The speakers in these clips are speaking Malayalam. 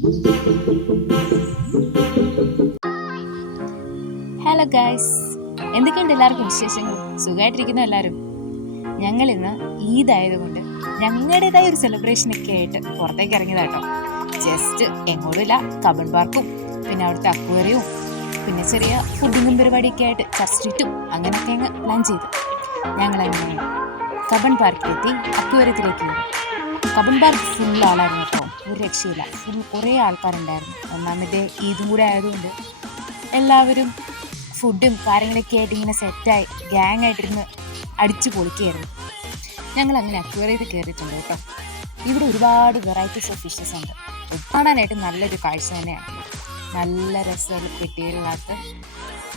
ഹലോ ഗൈസ്, എന്തൊക്കെയുണ്ട് എല്ലാവർക്കും വിശേഷങ്ങൾ? സുഖമായിട്ടിരിക്കുന്നു എല്ലാവരും. ഞങ്ങളിന്ന് ഈദ് ആയതുകൊണ്ട് ഞങ്ങളുടേതായ ഒരു സെലിബ്രേഷനൊക്കെ ആയിട്ട് പുറത്തേക്ക് ഇറങ്ങിയതാട്ടോ. ജസ്റ്റ് എങ്ങോട്ടുമില്ല, കബൺ പാർക്കും പിന്നെ അവിടുത്തെ അക്വേറിയവും പിന്നെ ചെറിയ ഫുഡിങ്ങും പരിപാടിയൊക്കെ ആയിട്ട് ചർച്ച് സ്ട്രീറ്റും അങ്ങനെയൊക്കെ അങ്ങ് പ്ലാൻ ചെയ്തു. ഞങ്ങളങ്ങനെ കബൺ പാർക്കിലെത്തി അക്വേറിയത്തിലേക്ക് കയറി. കബൺ പാർക്ക് ഫുൾ ആളായിരുന്നു കേട്ടോ, ഒരു രക്ഷയില്ല. കുറേ ആൾക്കാരുണ്ടായിരുന്നു. ഒന്നാമത്തെ ഈദും കൂടെ ആയതുകൊണ്ട് എല്ലാവരും ഫുഡും കാര്യങ്ങളൊക്കെ ആയിട്ട് ഇങ്ങനെ സെറ്റായി ഗ്യാങ് ആയിട്ടിരുന്ന് അടിച്ചു പൊളിക്കുകയായിരുന്നു. ഞങ്ങൾ അങ്ങനെ അക്വേറിയത്തിൽ കയറിയിട്ടുണ്ട് കേട്ടോ. ഇവിടെ ഒരുപാട് വെറൈറ്റീസ് ഓഫ് ഫിഷസ് ഉണ്ട്. കാണാനായിട്ട് നല്ലൊരു കാഴ്ച തന്നെയാണ്. നല്ല രസമുള്ള പെട്ടികളിനകത്ത്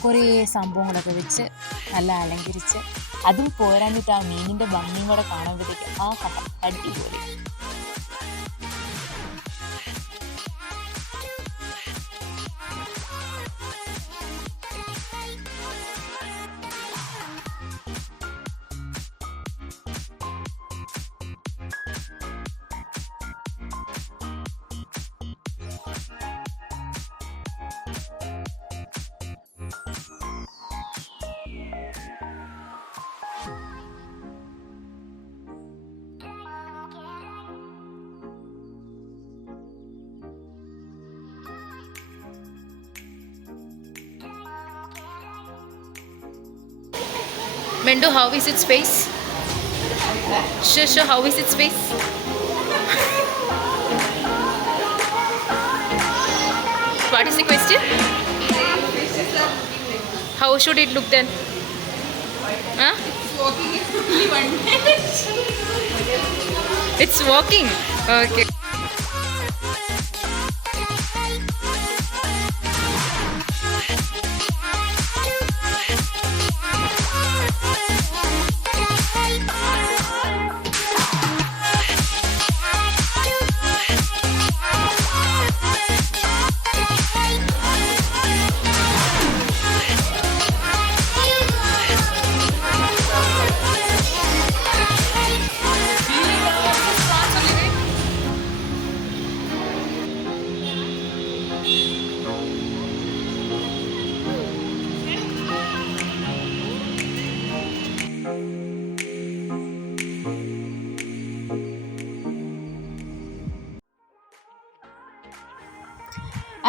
കുറേ സംഭവങ്ങളൊക്കെ വെച്ച് നല്ല അലങ്കരിച്ച്, അതും പോരാഞ്ഞിട്ട് ആ മീനിൻ്റെ ഭംഗിയും കൂടെ കാണുമ്പോഴത്തേക്ക് ആ അടിപൊളി. Mendo, how is its face? Sure, how is its face? What is the question? How should it look then? Huh? It's walking. Okay.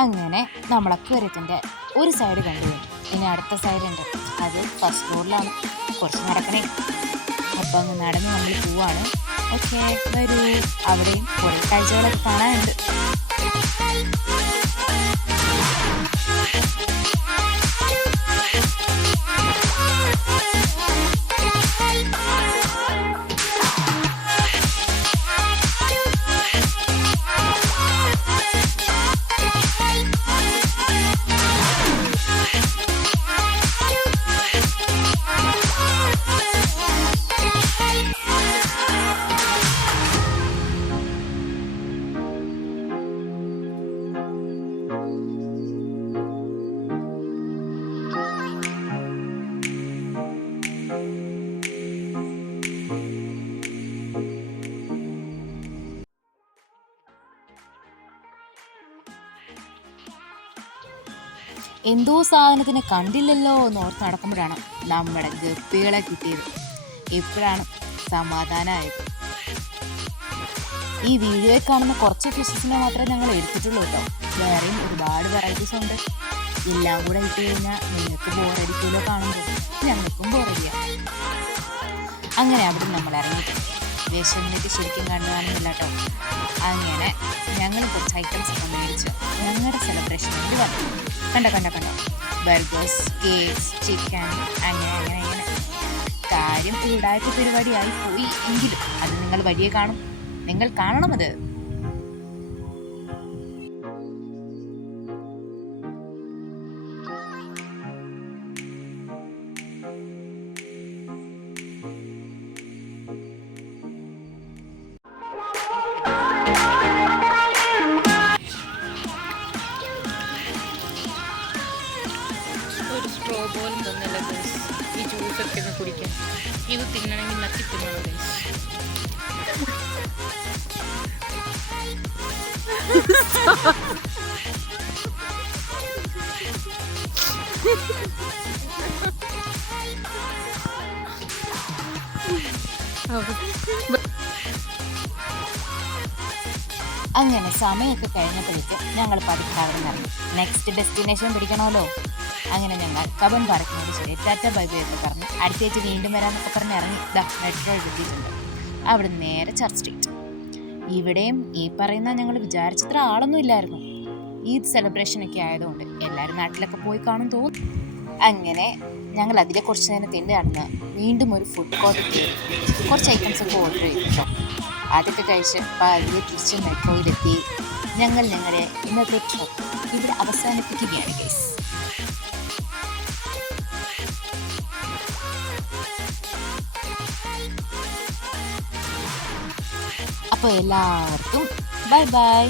അങ്ങനെ നമ്മൾ അക്വേറിയത്തിൻ്റെ ഒരു സൈഡ് കണ്ടു. ഇനി അടുത്ത സൈഡുണ്ട്, അത് ഫസ്റ്റ് ഫ്ലോറിലാണ്. കുറച്ച് നടക്കണേ. അപ്പം അങ്ങ് നടന്ന് നമ്മൾ പോവാണ്. ഓക്കെ, വരൂ. അവിടെയും കുറേ കാഴ്ചകളൊക്കെ കാണാനുണ്ട്. എന്തോ സാധനത്തിനെ കണ്ടില്ലല്ലോ എന്ന് ഓർത്ത് നടക്കുമ്പോഴാണ് നമ്മുടെ ഗപ്പികളെ കിട്ടിയത്. ഇപ്പോഴാണ് സമാധാനമായത്. ഈ വീഡിയോയിൽ കാണുന്ന കുറച്ച് ഫിഷസിനെ മാത്രമേ ഞങ്ങൾ എടുത്തിട്ടുള്ളൂ കേട്ടോ. വേറെയും ഒരുപാട് വെറൈറ്റീസ് ഉണ്ട്. എല്ലാം കൂടെ ഇട്ട് കഴിഞ്ഞാൽ നിങ്ങൾക്ക് ബോറടിക്കുമല്ലോ കാണുമ്പോൾ. ഞങ്ങൾക്കും ബോറടിയാണ്. അങ്ങനെ അവിടെ നമ്മൾ ഇറങ്ങി. വിശന്നിട്ട് ശരിക്കും കണ്ടുകാണുന്നില്ല കേട്ടോ. അങ്ങനെ ഞങ്ങൾ കുറച്ച് ഐറ്റംസ് ഒക്കെ മേടിച്ച് ഞങ്ങളുടെ സെലിബ്രേഷന് വേണ്ടി വന്നു. കണ്ടോ ബർഗേഴ്സ്, കേക്ക്സ്, ചിക്കൻ, അങ്ങനെ കാര്യം ഉടായ്പ പരിപാടിയായി പോയി. എങ്കിലും അത് നിങ്ങൾ വഴിയെ കാണും. നിങ്ങൾ കാണണം അത്. സ്ട്രോ പോലും തന്നില്ല ഗൈസ്. ഈ ജ്യൂസൊക്കെ ഒന്ന് കുടിക്കാൻ. ഇത് തിന്നണമെങ്കിൽ നക്കി തിന്നണം ഗൈസ്. അങ്ങനെ സമയമൊക്കെ കഴിഞ്ഞപ്പോഴേക്കും ഞങ്ങൾ പതുക്കെ അവിടെ നിന്ന് നെക്സ്റ്റ് ഡെസ്റ്റിനേഷൻ പിടിക്കണമല്ലോ. അങ്ങനെ ഞങ്ങൾ കബൻ പാർക്കിനോട് ശരി ടാറ്റ ബൈ ബൈ ഒക്കെ പറഞ്ഞ് അടുത്തേക്ക് വീണ്ടും വരാമെന്നൊക്കെ പറഞ്ഞ് ഇറങ്ങി മെട്രോ എഴുതിയിട്ടുണ്ട്. അവിടെ നേരെ ചർച്ച് സ്ട്രീറ്റ്. ഇവിടെയും ഈ പറയുന്ന ഞങ്ങൾ വിചാരിച്ചത്ര ആളൊന്നും ഇല്ലായിരുന്നു. ഈദ് സെലിബ്രേഷനൊക്കെ ആയതുകൊണ്ട് എല്ലാവരും നാട്ടിലൊക്കെ പോയി കാണും തോന്നും. അങ്ങനെ ഞങ്ങൾ അതിലെ കുറച്ച് നേരം തിണ്ടി നടന്ന് വീണ്ടും ഒരു ഫുഡ് കോർട്ട് കയറി കുറച്ച് ഐറ്റംസ് ഒക്കെ ഓർഡർ ചെയ്തിട്ടോ. അതൊക്കെ കഴിച്ച് പതിയെ തിരിച്ച് മെട്രോയിലെത്തി ഞങ്ങൾ ഞങ്ങളുടെ ഇന്നത്തെ ട്രിപ്പ് ഇവിടെ അവസാനിപ്പിക്കുകയാണ് ഗൈസ്. അപ്പോൾ എല്ലാവർക്കും ബൈ ബൈ.